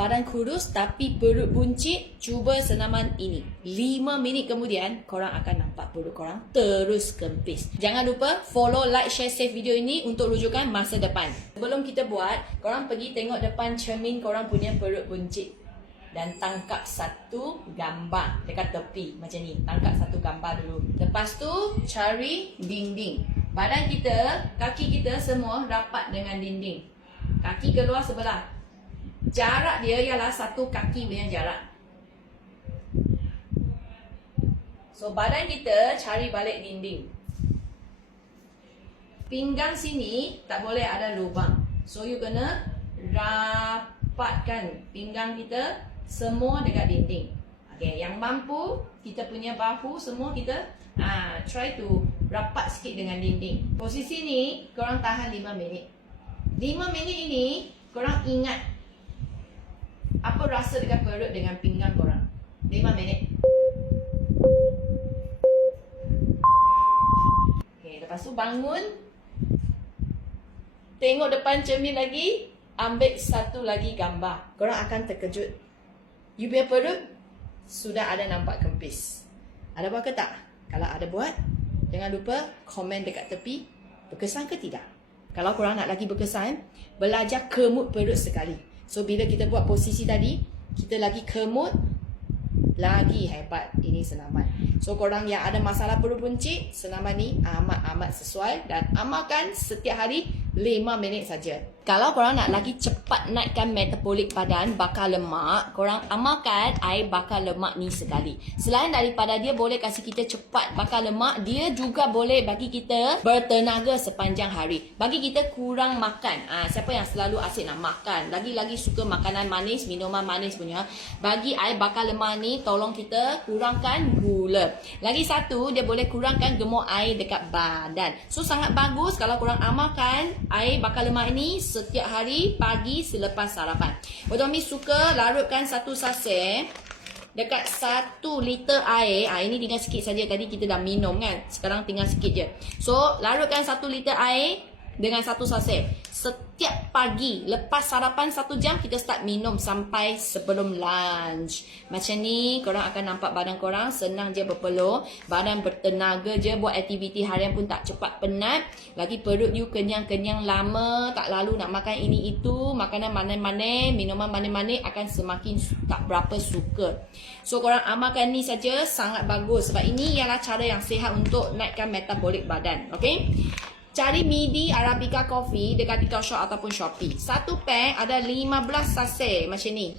Badan kurus tapi perut buncit, cuba senaman ini. 5 minit kemudian, korang akan nampak perut korang terus kempis. Jangan lupa follow, like, share, save video ini untuk rujukan masa depan. Sebelum kita buat, korang pergi tengok depan cermin korang punya perut buncit. Dan tangkap satu gambar dekat tepi macam ni. Tangkap satu gambar dulu. Lepas tu, cari dinding. Badan kita, kaki kita semua rapat dengan dinding. Kaki keluar sebelah. Jarak dia ialah satu kaki punya jarak. So badan kita cari balik dinding. Pinggang sini tak boleh ada lubang. So you kena rapatkan pinggang kita semua dekat dinding. Okay, yang mampu kita punya bahu semua kita try to rapat sikit dengan dinding. Posisi ni korang tahan 5 minit. 5 minit ini korang ingat apa rasa dekat perut dengan pinggang korang. 5 minit. Okay, lepas tu bangun. Tengok depan cermin lagi. Ambil satu lagi gambar. Korang akan terkejut. You punya perut sudah ada nampak kempis. Ada buat ke tak? Kalau ada buat, jangan lupa komen dekat tepi. Berkesan ke tidak? Kalau korang nak lagi berkesan, belajar kemut perut sekali. So bila kita buat posisi tadi, kita lagi kemut, lagi hebat. Ini senaman. So korang yang ada masalah perut buncit, senaman ni amat-amat sesuai dan amalkan setiap hari 5 minit saja. Kalau korang nak lagi cepat naikkan metabolik badan, bakar lemak, korang amalkan air bakar lemak ni sekali. Selain daripada dia boleh kasih kita cepat bakar lemak, dia juga boleh bagi kita bertenaga sepanjang hari. Bagi kita kurang makan. Siapa yang selalu asyik nak makan, lagi-lagi suka makanan manis, minuman manis punya, bagi air bakar lemak ni tolong kita kurangkan gula. Lagi satu, dia boleh kurangkan gemuk air dekat badan. So sangat bagus kalau korang amalkan air bakar lemak ini setiap hari pagi selepas sarapan. Otomi suka larutkan satu sachet dekat 1 liter air. Ini tinggal sikit saja, tadi kita dah minum kan. Sekarang tinggal sikit je. So larutkan 1 liter air dengan satu sachet. Setiap pagi lepas sarapan 1 jam kita start minum sampai sebelum lunch. Macam ni korang akan nampak badan korang senang je berpeluh. Badan bertenaga je, buat aktiviti harian pun tak cepat penat. Lagi perut you kenyang-kenyang lama, tak lalu nak makan ini itu, makanan manis-manis, minuman manis-manis akan semakin tak berapa suka. So korang amalkan ni saja, sangat bagus. Sebab ini ialah cara yang sihat untuk naikkan metabolik badan. Okay? Cari Midi Arabica Coffee dekat TikTok Shop ataupun Shopee. Satu pack ada 15 sachet macam ni.